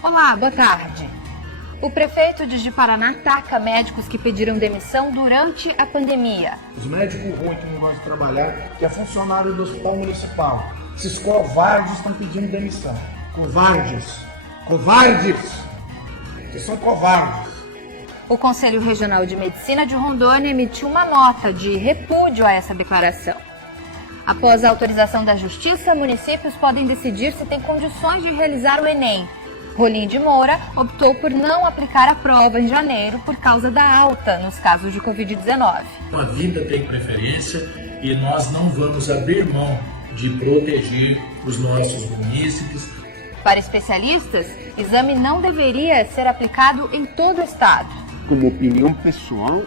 Olá, boa tarde. O prefeito de Ji-Paraná ataca médicos que pediram demissão durante a pandemia. Os médicos ruins que não gostam de trabalhar, que é funcionário do hospital municipal. Esses covardes estão pedindo demissão. Covardes! Covardes! Vocês são covardes. O Conselho Regional de Medicina de Rondônia emitiu uma nota de repúdio a essa declaração. Após a autorização da Justiça, municípios podem decidir se têm condições de realizar o Enem. Rolim de Moura optou por não aplicar a prova em janeiro por causa da alta nos casos de Covid-19. A vida tem preferência e nós não vamos abrir mão de proteger os nossos munícipes. Para especialistas, exame não deveria ser aplicado em todo o estado. Como opinião pessoal,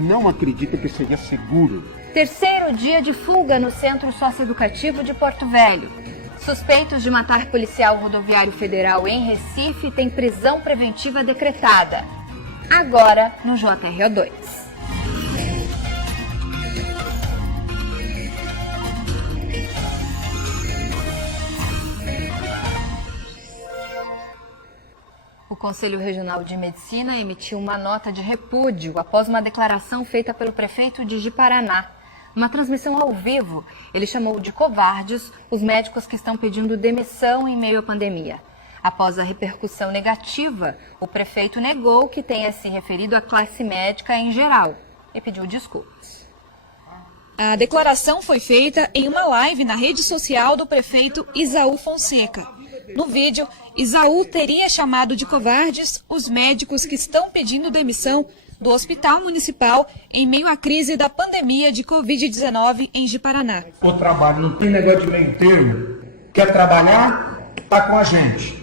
não acredito que seja seguro. Terceiro dia de fuga no Centro Socioeducativo de Porto Velho. Suspeitos de matar policial rodoviário federal em Recife têm prisão preventiva decretada. Agora no JRO2. O Conselho Regional de Medicina emitiu uma nota de repúdio após uma declaração feita pelo prefeito de Ji-Paraná. Numa transmissão ao vivo, ele chamou de covardes os médicos que estão pedindo demissão em meio à pandemia. Após a repercussão negativa, o prefeito negou que tenha se referido à classe médica em geral e pediu desculpas. A declaração foi feita em uma live na rede social do prefeito Isaú Fonseca. No vídeo, Isaú teria chamado de covardes os médicos que estão pedindo demissão do Hospital Municipal em meio à crise da pandemia de Covid-19 em Ji-Paraná. O trabalho não tem negócio de meio termo. Quer trabalhar? Tá com a gente.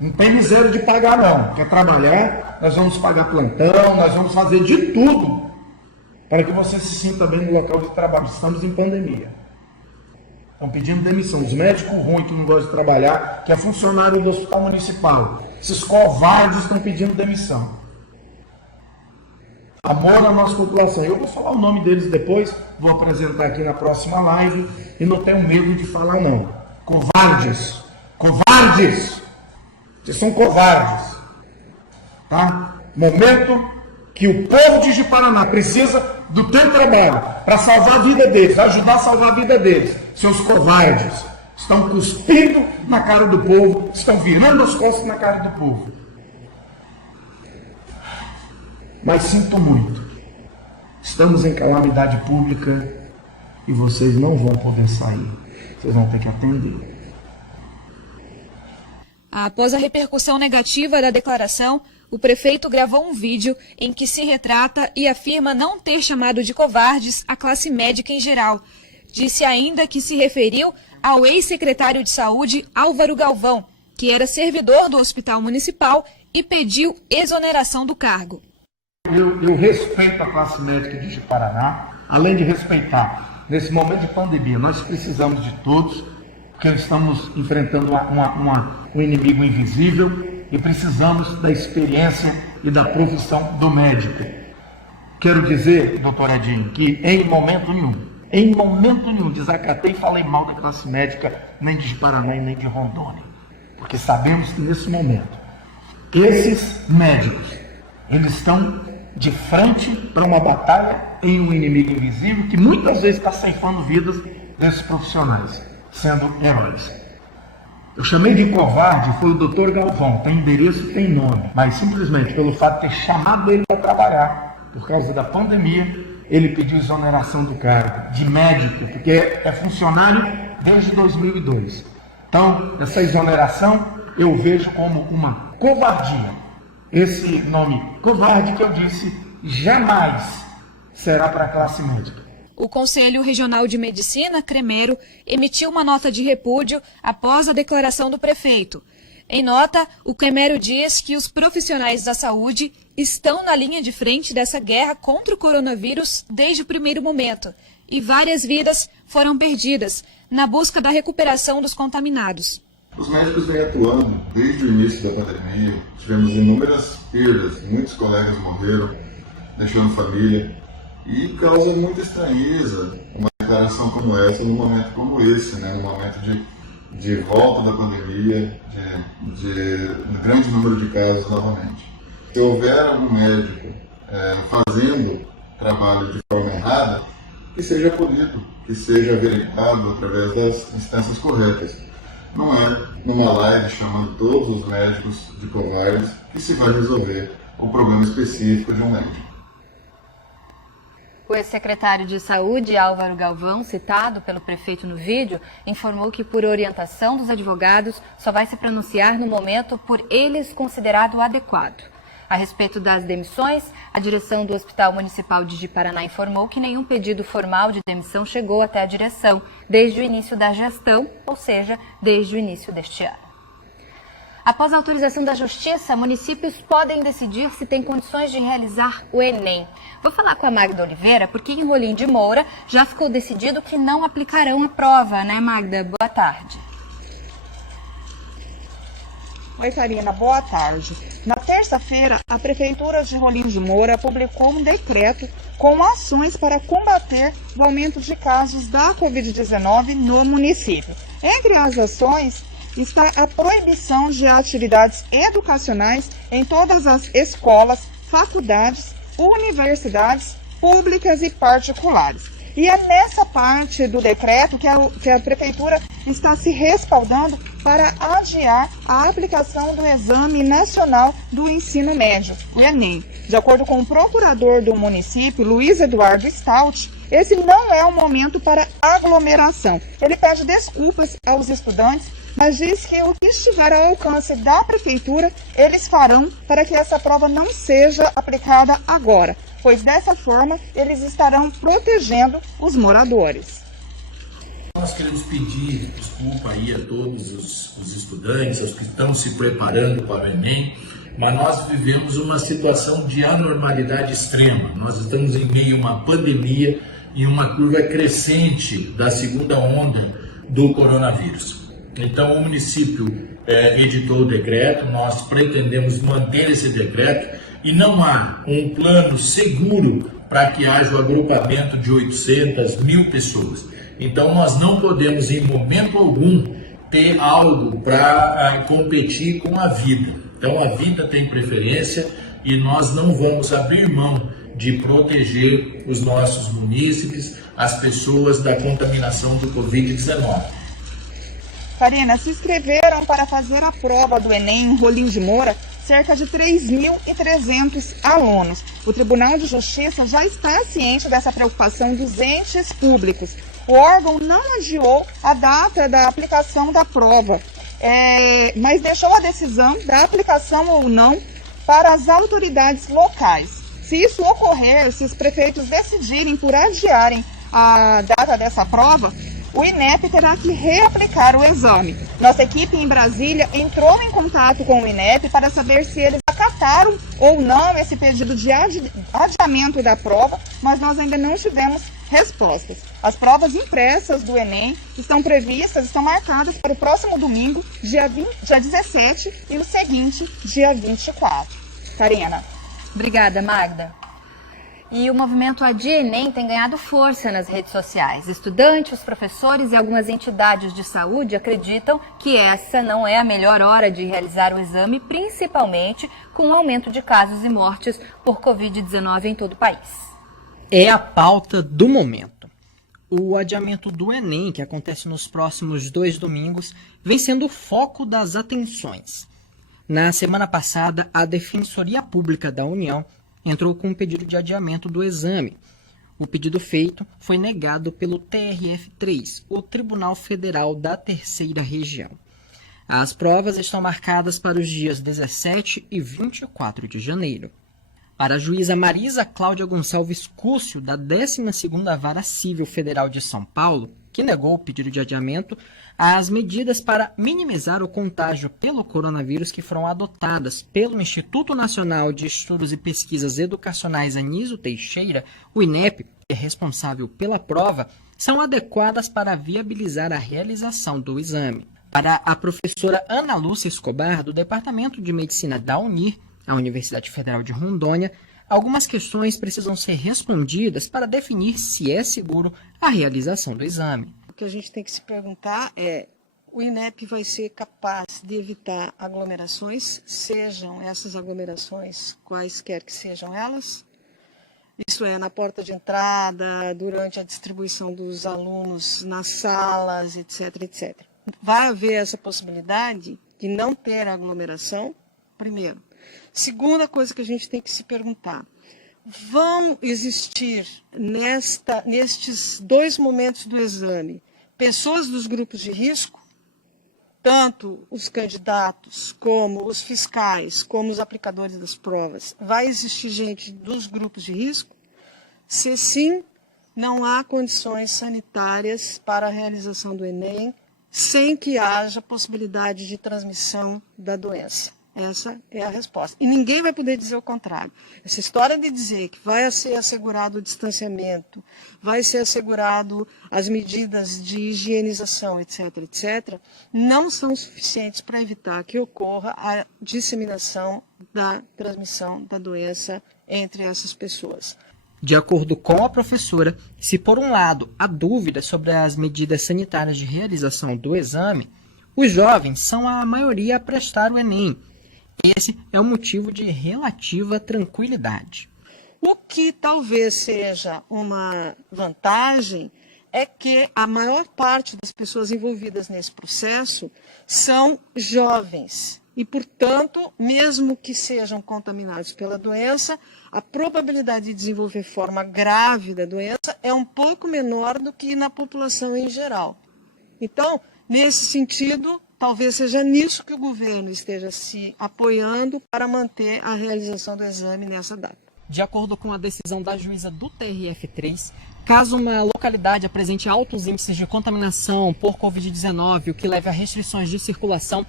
Não tem miséria de pagar, não. Quer trabalhar? Nós vamos pagar plantão, nós vamos fazer de tudo para que você se sinta bem no local de trabalho. Estamos em pandemia. Estão pedindo demissão. Os médicos ruins que não gostam de trabalhar, que é funcionário do Hospital Municipal. Esses covardes estão pedindo demissão. Amor à nossa população. Eu vou falar o nome deles depois, vou apresentar aqui na próxima live e não tenho medo de falar não. Covardes! Covardes! Vocês são covardes. Tá? Momento que o povo de Ji-Paraná precisa do teu trabalho para salvar a vida deles, ajudar a salvar a vida deles. Seus covardes estão cuspindo na cara do povo, estão virando as costas na cara do povo. Mas sinto muito, estamos em calamidade pública e vocês não vão poder sair, vocês vão ter que atender. Após a repercussão negativa da declaração, o prefeito gravou um vídeo em que se retrata e afirma não ter chamado de covardes a classe médica em geral. Disse ainda que se referiu ao ex-secretário de Saúde, Álvaro Galvão, que era servidor do Hospital Municipal e pediu exoneração do cargo. Eu respeito a classe médica de Ji-Paraná, além de respeitar, nesse momento de pandemia, nós precisamos de todos, porque estamos enfrentando um inimigo invisível e precisamos da experiência e da profissão do médico. Quero dizer, doutor Edinho, que em momento nenhum desacatei e falei mal da classe médica, nem de Ji-Paraná e nem de Rondônia, porque sabemos que nesse momento, esses médicos, eles estão de frente para uma batalha em um inimigo invisível que muitas vezes está ceifando vidas desses profissionais, sendo heróis. Eu chamei de covarde, foi o doutor Galvão, tem endereço, tem nome, mas simplesmente pelo fato de ter chamado ele para trabalhar, por causa da pandemia, ele pediu exoneração do cargo de médico, porque é funcionário desde 2002. Então, essa exoneração eu vejo como uma covardia. Esse nome covarde que eu disse jamais será para a classe médica. O Conselho Regional de Medicina, CREMERO, emitiu uma nota de repúdio após a declaração do prefeito. Em nota, o CREMERO diz que os profissionais da saúde estão na linha de frente dessa guerra contra o coronavírus desde o primeiro momento e várias vidas foram perdidas na busca da recuperação dos contaminados. Os médicos vêm atuando desde o início da pandemia, tivemos inúmeras perdas, muitos colegas morreram, deixando família, e causa muita estranheza uma declaração como essa num momento como esse, né? Num momento de volta da pandemia, de um grande número de casos novamente. Se houver algum médico fazendo trabalho de forma errada, que seja punido, que seja averiguado através das instâncias corretas. Não é numa live chamando todos os médicos de covardes que se vai resolver o problema específico de um médico. O ex-secretário de Saúde, Álvaro Galvão, citado pelo prefeito no vídeo, informou que, por orientação dos advogados, só vai se pronunciar no momento por eles considerado adequado. A respeito das demissões, a direção do Hospital Municipal de Ji-Paraná informou que nenhum pedido formal de demissão chegou até a direção desde o início da gestão, ou seja, desde o início deste ano. Após a autorização da Justiça, municípios podem decidir se têm condições de realizar o Enem. Vou falar com a Magda Oliveira, porque em Rolim de Moura já ficou decidido que não aplicarão a prova, né, Magda? Boa tarde. Oi, Karina, boa tarde. Na terça-feira, a Prefeitura de Rolim de Moura publicou um decreto com ações para combater o aumento de casos da Covid-19 no município. Entre as ações está a proibição de atividades educacionais em todas as escolas, faculdades, universidades públicas e particulares. E é nessa parte do decreto que a Prefeitura está se respaldando para adiar a aplicação do Exame Nacional do Ensino Médio, o Enem. De acordo com o procurador do município, Luiz Eduardo Stout, esse não é o momento para aglomeração. Ele pede desculpas aos estudantes, mas diz que o que estiver ao alcance da Prefeitura, eles farão para que essa prova não seja aplicada agora, pois dessa forma eles estarão protegendo os moradores. Nós queremos pedir desculpa aí a todos os estudantes, aos que estão se preparando para o Enem, mas nós vivemos uma situação de anormalidade extrema. Nós estamos em meio a uma pandemia e uma curva crescente da segunda onda do coronavírus. Então o município editou o decreto, nós pretendemos manter esse decreto e não há um plano seguro para que haja o agrupamento de 800, 1.000 pessoas. Então nós não podemos em momento algum ter algo para competir com a vida. Então a vida tem preferência e nós não vamos abrir mão de proteger os nossos munícipes, as pessoas da contaminação do Covid-19. Karina, se inscreveram para fazer a prova do Enem em Rolim de Moura cerca de 3.300 alunos. O Tribunal de Justiça já está ciente dessa preocupação dos entes públicos. O órgão não adiou a data da aplicação da prova, mas deixou a decisão da aplicação ou não para as autoridades locais. Se isso ocorrer, se os prefeitos decidirem por adiarem a data dessa prova, o INEP terá que reaplicar o exame. Nossa equipe em Brasília entrou em contato com o INEP para saber se eles acataram ou não esse pedido de adiamento da prova, mas nós ainda não tivemos respostas. As provas impressas do Enem estão marcadas para o próximo domingo, dia 17, e o seguinte, dia 24. Karina. Obrigada, Magda. E o movimento Adia Enem tem ganhado força nas redes sociais. Estudantes, professores e algumas entidades de saúde acreditam que essa não é a melhor hora de realizar o exame, principalmente com o aumento de casos e mortes por Covid-19 em todo o país. É a pauta do momento. O adiamento do Enem, que acontece nos próximos 2 domingos, vem sendo o foco das atenções. Na semana passada, a Defensoria Pública da União entrou com um pedido de adiamento do exame. O pedido feito foi negado pelo TRF3, o Tribunal Federal da Terceira Região. As provas estão marcadas para os dias 17 e 24 de janeiro. Para a juíza Marisa Cláudia Gonçalves Cúcio, da 12ª Vara Civil Federal de São Paulo, que negou o pedido de adiamento, as medidas para minimizar o contágio pelo coronavírus que foram adotadas pelo Instituto Nacional de Estudos e Pesquisas Educacionais Anísio Teixeira, o INEP, que é responsável pela prova, são adequadas para viabilizar a realização do exame. Para a professora Ana Lúcia Escobar, do Departamento de Medicina da UNIR, a Universidade Federal de Rondônia, algumas questões precisam ser respondidas para definir se é seguro a realização do exame. O que a gente tem que se perguntar é o INEP vai ser capaz de evitar aglomerações, sejam essas aglomerações quaisquer que sejam elas? Isso é, na porta de entrada, durante a distribuição dos alunos nas salas, etc, etc. Vai haver essa possibilidade de não ter aglomeração, primeiro. Segunda coisa que a gente tem que se perguntar, vão existir nestes 2 momentos do exame pessoas dos grupos de risco? Tanto os candidatos, como os fiscais, como os aplicadores das provas, vai existir gente dos grupos de risco? Se sim, não há condições sanitárias para a realização do Enem, sem que haja possibilidade de transmissão da doença. Essa é a resposta. E ninguém vai poder dizer o contrário. Essa história de dizer que vai ser assegurado o distanciamento, vai ser assegurado as medidas de higienização, etc., etc., não são suficientes para evitar que ocorra a disseminação da transmissão da doença entre essas pessoas. De acordo com a professora, se por um lado há dúvida sobre as medidas sanitárias de realização do exame, os jovens são a maioria a prestar o Enem. Esse é o motivo de relativa tranquilidade. O que talvez seja uma vantagem é que a maior parte das pessoas envolvidas nesse processo são jovens. E, portanto, mesmo que sejam contaminados pela doença, a probabilidade de desenvolver forma grave da doença é um pouco menor do que na população em geral. Então, nesse sentido, talvez seja nisso que o governo esteja se apoiando para manter a realização do exame nessa data. De acordo com a decisão da juíza do TRF3, caso uma localidade apresente altos índices de contaminação por Covid-19, o que leve a restrições de circulação,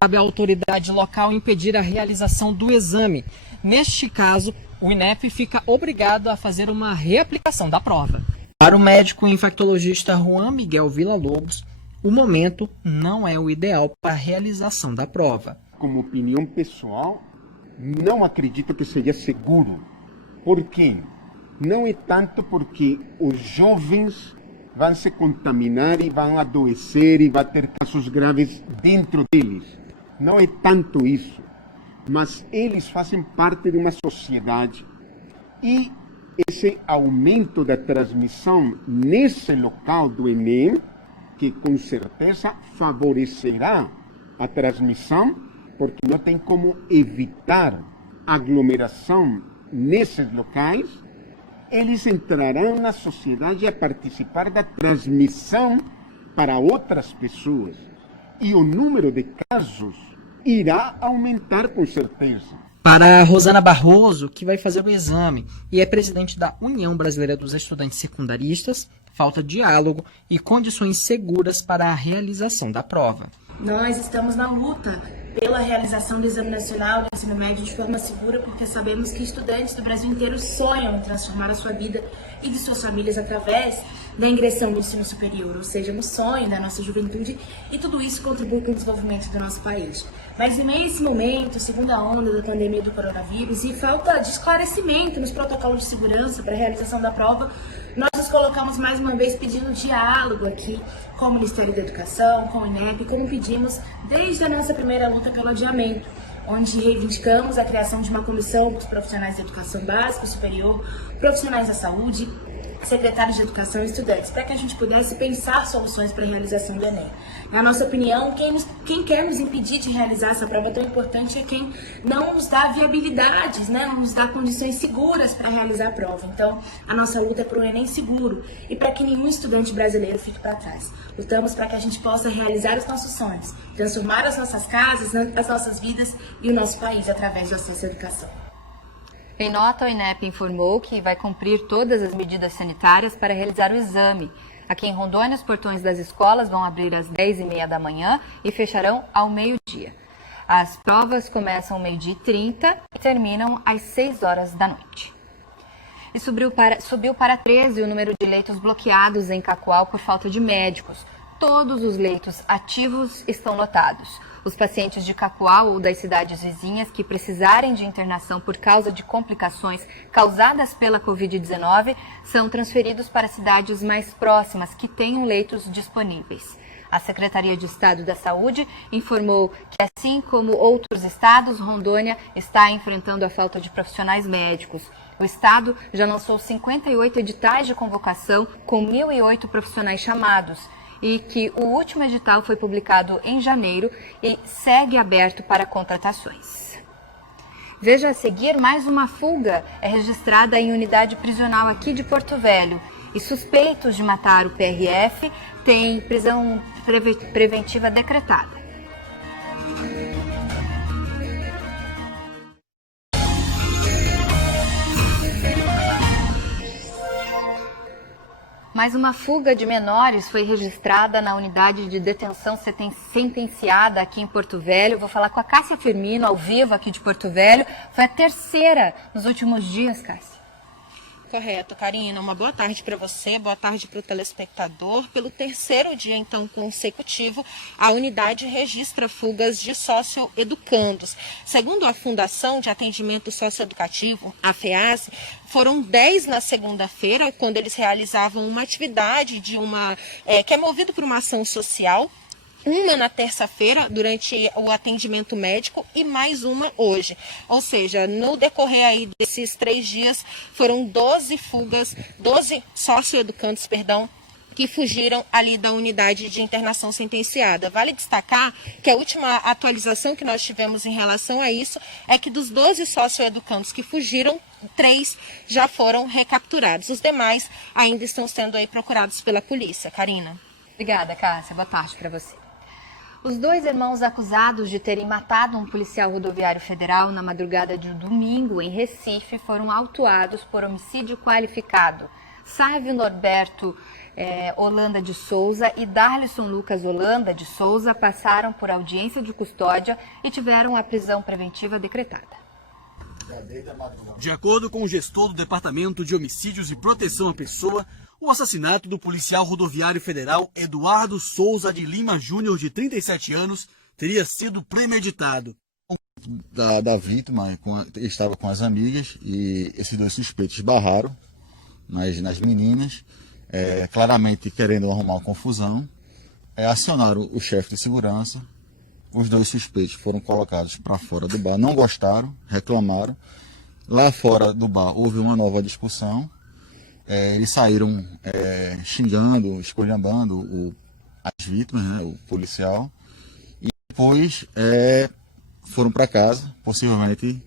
cabe à autoridade local impedir a realização do exame. Neste caso, o INEP fica obrigado a fazer uma reaplicação da prova. Para o médico infectologista Juan Miguel Villa-Lobos, o momento não é o ideal para a realização da prova. Como opinião pessoal, não acredito que seja seguro. Por quê? Não é tanto porque os jovens vão se contaminar e vão adoecer e vão ter casos graves dentro deles. Não é tanto isso, mas eles fazem parte de uma sociedade e esse aumento da transmissão nesse local do Enem, que com certeza favorecerá a transmissão, porque não tem como evitar aglomeração nesses locais, eles entrarão na sociedade a participar da transmissão para outras pessoas. E o número de casos irá aumentar com certeza. Para a Rosana Barroso, que vai fazer o exame e é presidente da União Brasileira dos Estudantes Secundaristas, falta diálogo e condições seguras para a realização da prova. Nós estamos na luta pela realização do Exame Nacional de Ensino Médio de forma segura, porque sabemos que estudantes do Brasil inteiro sonham em transformar a sua vida e de suas famílias através da ingressão no ensino superior, ou seja, no sonho da nossa juventude, e tudo isso contribui para o desenvolvimento do nosso país. Mas em meio a esse momento, segunda onda da pandemia do coronavírus e falta de esclarecimento nos protocolos de segurança para a realização da prova, nós nos colocamos mais uma vez pedindo diálogo aqui com o Ministério da Educação, com o INEP, como pedimos desde a nossa primeira luta pelo adiamento, onde reivindicamos a criação de uma comissão dos profissionais da educação básica e superior, profissionais da saúde, secretários de educação e estudantes, para que a gente pudesse pensar soluções para a realização do Enem. Na nossa opinião, quem quer nos impedir de realizar essa prova tão importante é quem não nos dá viabilidades, né? Não nos dá condições seguras para realizar a prova. Então, a nossa luta é por um Enem seguro e para que nenhum estudante brasileiro fique para trás. Lutamos para que a gente possa realizar os nossos sonhos, transformar as nossas casas, as nossas vidas e o nosso país através do acesso à educação. Em nota, o INEP informou que vai cumprir todas as medidas sanitárias para realizar o exame. Aqui em Rondônia, os portões das escolas vão abrir às 10h30 da manhã e fecharão ao meio-dia. As provas começam ao 12h30 e terminam às 6h da noite. E subiu para 13 o número de leitos bloqueados em Cacoal por falta de médicos. Todos os leitos ativos estão lotados. Os pacientes de Cacoal ou das cidades vizinhas que precisarem de internação por causa de complicações causadas pela Covid-19 são transferidos para cidades mais próximas que tenham leitos disponíveis. A Secretaria de Estado da Saúde informou que, assim como outros estados, Rondônia está enfrentando a falta de profissionais médicos. O estado já lançou 58 editais de convocação com 1.008 profissionais chamados e que o último edital foi publicado em janeiro e segue aberto para contratações. Veja a seguir, mais uma fuga é registrada em unidade prisional aqui de Porto Velho. E suspeitos de matar o PRF têm prisão preventiva decretada. Mais uma fuga de menores foi registrada na unidade de detenção sentenciada aqui em Porto Velho. Vou falar com a Cássia Firmino, ao vivo aqui de Porto Velho. Foi a terceira nos últimos dias, Cássia. Correto, Karina. Uma boa tarde para você, boa tarde para o telespectador. Pelo terceiro dia, então, consecutivo, a unidade registra fugas de socioeducandos. Segundo a Fundação de Atendimento Socioeducativo, a FEASE, foram 10 na segunda-feira, quando eles realizavam uma atividade que é movido por uma ação social. Uma na terça-feira, durante o atendimento médico, e mais uma hoje. Ou seja, no decorrer aí desses 3 dias, foram 12 socioeducandos, que fugiram ali da unidade de internação sentenciada. Vale destacar que a última atualização que nós tivemos em relação a isso é que dos 12 socioeducandos que fugiram, 3 já foram recapturados. Os demais ainda estão sendo aí procurados pela polícia. Karina. Obrigada, Cássia. Boa tarde para você. Os 2 irmãos acusados de terem matado um policial rodoviário federal na madrugada de domingo em Recife foram autuados por homicídio qualificado. Sávio Norberto Holanda de Souza e Darlison Lucas Holanda de Souza passaram por audiência de custódia e tiveram a prisão preventiva decretada. De acordo com o gestor do Departamento de Homicídios e Proteção à Pessoa, o assassinato do policial rodoviário federal Eduardo Souza de Lima Júnior, de 37 anos, teria sido premeditado. Da vítima estava com as amigas e esses 2 suspeitos barraram nas meninas, claramente querendo arrumar uma confusão, acionaram o chefe de segurança. Os 2 suspeitos foram colocados para fora do bar, não gostaram, reclamaram. Lá fora do bar houve uma nova discussão. Eles saíram xingando, esculhambando as vítimas, né, o policial, e depois foram para casa, possivelmente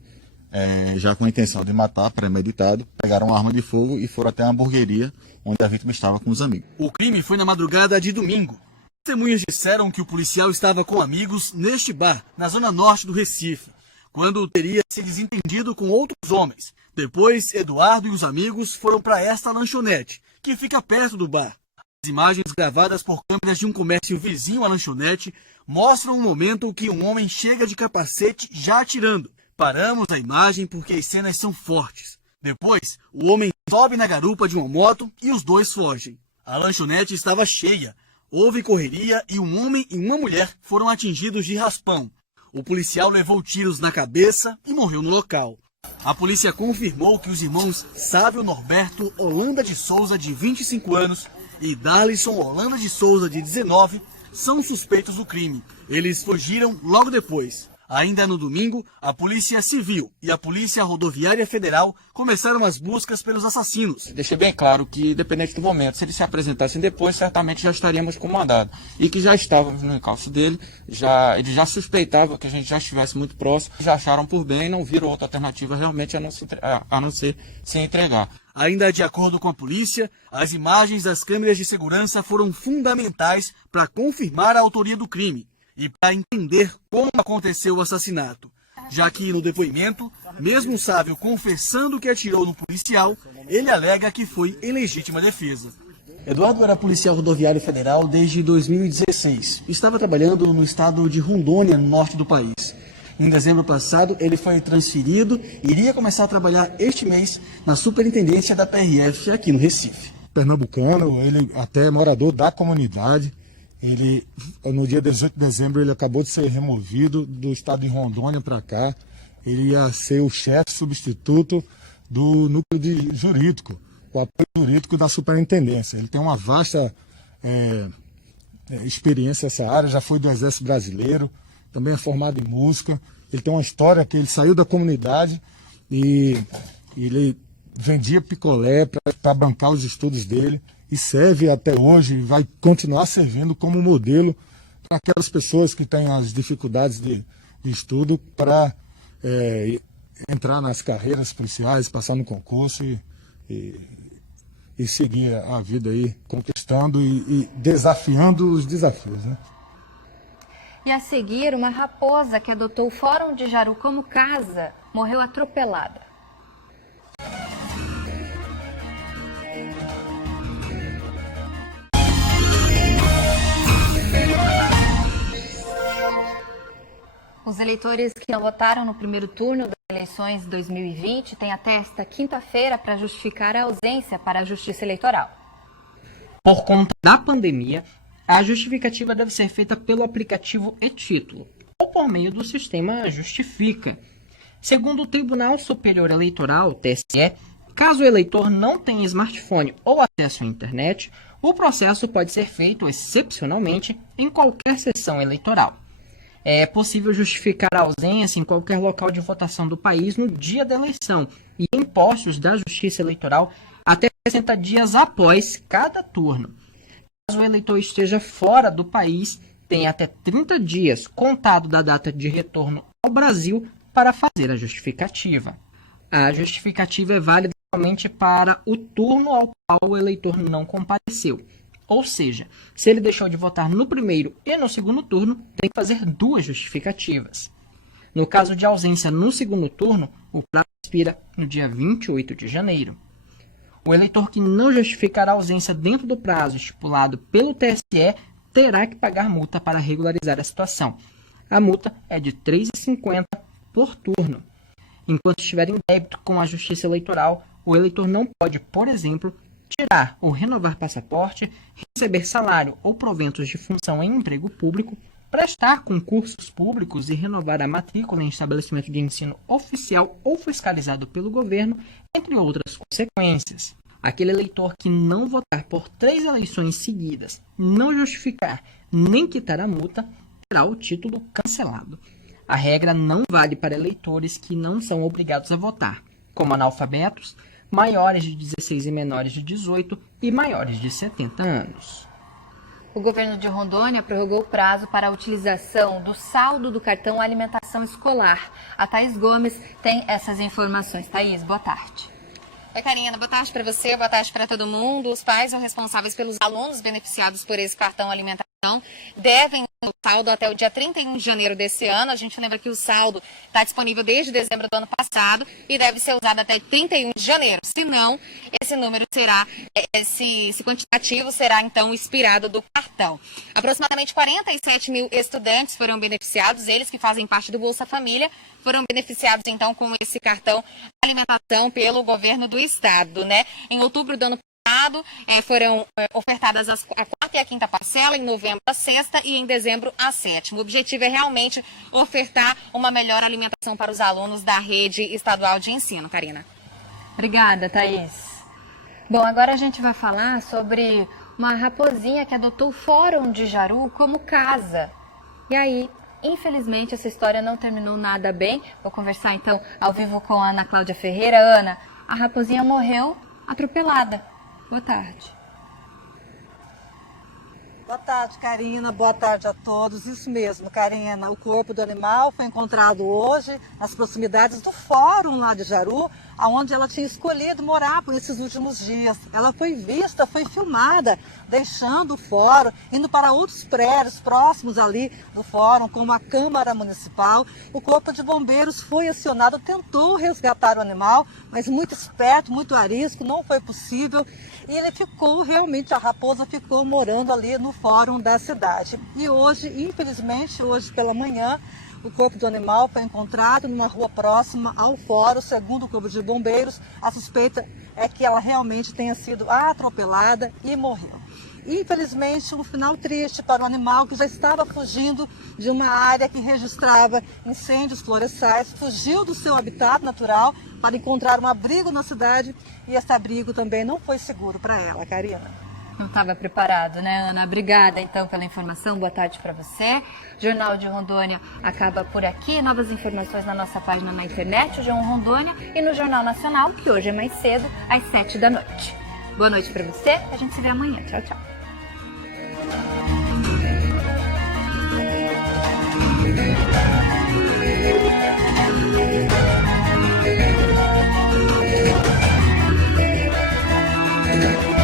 já com a intenção de matar, premeditado, pegaram uma arma de fogo e foram até uma hamburgueria onde a vítima estava com os amigos. O crime foi na madrugada de domingo. Testemunhas disseram que o policial estava com amigos neste bar, na zona norte do Recife, quando teria se desentendido com outros homens. Depois, Eduardo e os amigos foram para esta lanchonete, que fica perto do bar. As imagens gravadas por câmeras de um comércio vizinho à lanchonete mostram um momento que um homem chega de capacete já atirando. Paramos a imagem porque as cenas são fortes. Depois, o homem sobe na garupa de uma moto e os 2 fogem. A lanchonete estava cheia. Houve correria e um homem e uma mulher foram atingidos de raspão. O policial levou tiros na cabeça e morreu no local. A polícia confirmou que os irmãos Sávio Norberto Holanda de Souza, de 25 anos, e Darlison Holanda de Souza, de 19, são suspeitos do crime. Eles fugiram logo depois. Ainda no domingo, a Polícia Civil e a Polícia Rodoviária Federal começaram as buscas pelos assassinos. Deixei bem claro que, independente do momento, se eles se apresentassem depois, certamente já estaríamos com mandado. E que já estávamos no encalço dele, eles já suspeitavam que a gente já estivesse muito próximo, já acharam por bem e não viram outra alternativa realmente a não ser se entregar. Ainda de acordo com a polícia, as imagens das câmeras de segurança foram fundamentais para confirmar a autoria do crime e para entender como aconteceu o assassinato, já que no depoimento, mesmo Sávio confessando que atirou no policial, ele alega que foi em legítima defesa. Eduardo era policial rodoviário federal desde 2016. Estava trabalhando no estado de Rondônia, no norte do país. Em dezembro passado, ele foi transferido e iria começar a trabalhar este mês na superintendência da PRF aqui no Recife. Pernambucano, ele até morador da comunidade. Ele, no dia 18 de dezembro, ele acabou de ser removido do estado de Rondônia para cá. Ele ia ser o chefe substituto do núcleo jurídico, o apoio jurídico da superintendência. Ele tem uma vasta experiência nessa área, já foi do Exército Brasileiro, também é formado em música. Ele tem uma história que ele saiu da comunidade e ele vendia picolé para bancar os estudos dele e serve até hoje e vai continuar servindo como modelo para aquelas pessoas que têm as dificuldades de estudo para entrar nas carreiras policiais, passar no concurso e seguir a vida aí, conquistando e desafiando os desafios, né? E a seguir, uma raposa que adotou o Fórum de Jaru como casa morreu atropelada. Os eleitores que não votaram no primeiro turno das eleições de 2020 têm até esta quinta-feira para justificar a ausência para a Justiça Eleitoral. Por conta da pandemia, a justificativa deve ser feita pelo aplicativo e-Título ou por meio do sistema Justifica. Segundo o Tribunal Superior Eleitoral, TSE, caso o eleitor não tenha smartphone ou acesso à internet, o processo pode ser feito excepcionalmente em qualquer sessão eleitoral. É possível justificar a ausência em qualquer local de votação do país no dia da eleição e em postos da Justiça Eleitoral até 60 dias após cada turno. Caso o eleitor esteja fora do país, tem até 30 dias contado da data de retorno ao Brasil para fazer a justificativa. A justificativa é válida somente para o turno ao qual o eleitor não compareceu. Ou seja, se ele deixou de votar no primeiro e no segundo turno, tem que fazer duas justificativas. No caso de ausência no segundo turno, o prazo expira no dia 28 de janeiro. O eleitor que não justificar a ausência dentro do prazo estipulado pelo TSE terá que pagar multa para regularizar a situação. A multa é de R$ 3,50 por turno. Enquanto estiver em débito com a Justiça Eleitoral, o eleitor não pode, por exemplo, tirar ou renovar passaporte, receber salário ou proventos de função em emprego público, prestar concursos públicos e renovar a matrícula em estabelecimento de ensino oficial ou fiscalizado pelo governo, entre outras consequências. Aquele eleitor que não votar por 3 eleições seguidas, não justificar nem quitar a multa, terá o título cancelado. A regra não vale para eleitores que não são obrigados a votar, como analfabetos, maiores de 16 e menores de 18 e maiores de 70 anos. O governo de Rondônia prorrogou o prazo para a utilização do saldo do cartão alimentação escolar. A Thaís Gomes tem essas informações. Thaís, boa tarde. Oi, Karina, boa tarde para você, boa tarde para todo mundo. Os pais são responsáveis pelos alunos beneficiados por esse cartão alimentação devem o saldo até o dia 31 de janeiro desse ano. A gente lembra que o saldo está disponível desde dezembro do ano passado e deve ser usado até 31 de janeiro. Se não, esse número será, esse quantitativo será então expirado do cartão. Aproximadamente 47 mil estudantes foram beneficiados, eles que fazem parte do Bolsa Família, foram beneficiados então com esse cartão alimentação pelo governo do estado, né? Em outubro do ano passado foram ofertadas a 4ª e a 5ª parcela, em novembro a 6ª e em dezembro a 7ª. O objetivo é realmente ofertar uma melhor alimentação para os alunos da rede estadual de ensino. Karina. Obrigada, Thaís. Bom, agora a gente vai falar sobre uma raposinha que adotou o Fórum de Jaru como casa. E aí, infelizmente, essa história não terminou nada bem. Vou conversar então ao vivo com a Ana Cláudia Ferreira. Ana, a raposinha morreu atropelada. Boa tarde. Boa tarde, Karina. Boa tarde a todos. Isso mesmo, Karina. O corpo do animal foi encontrado hoje nas proximidades do Fórum lá de Jaru, onde ela tinha escolhido morar por esses últimos dias. Ela foi vista, foi filmada, deixando o fórum, indo para outros prédios próximos ali do fórum, como a Câmara Municipal. O Corpo de Bombeiros foi acionado, tentou resgatar o animal, mas muito esperto, muito arisco, não foi possível. E ele ficou, realmente, a raposa ficou morando ali no fórum da cidade. E hoje, infelizmente, hoje pela manhã, o corpo do animal foi encontrado numa rua próxima ao fórum. Segundo o Corpo de Bombeiros, a suspeita é que ela realmente tenha sido atropelada e morreu. Infelizmente, um final triste para o animal que já estava fugindo de uma área que registrava incêndios florestais, fugiu do seu habitat natural para encontrar um abrigo na cidade e esse abrigo também não foi seguro para ela, Karina. Não estava preparado, né, Ana? Obrigada, então, pela informação. Boa tarde para você. Jornal de Rondônia acaba por aqui. Novas informações na nossa página na internet, o G1 Rondônia, e no Jornal Nacional, que hoje é mais cedo, às 7 da noite. Boa noite para você. A gente se vê amanhã. Tchau, tchau. Thank you.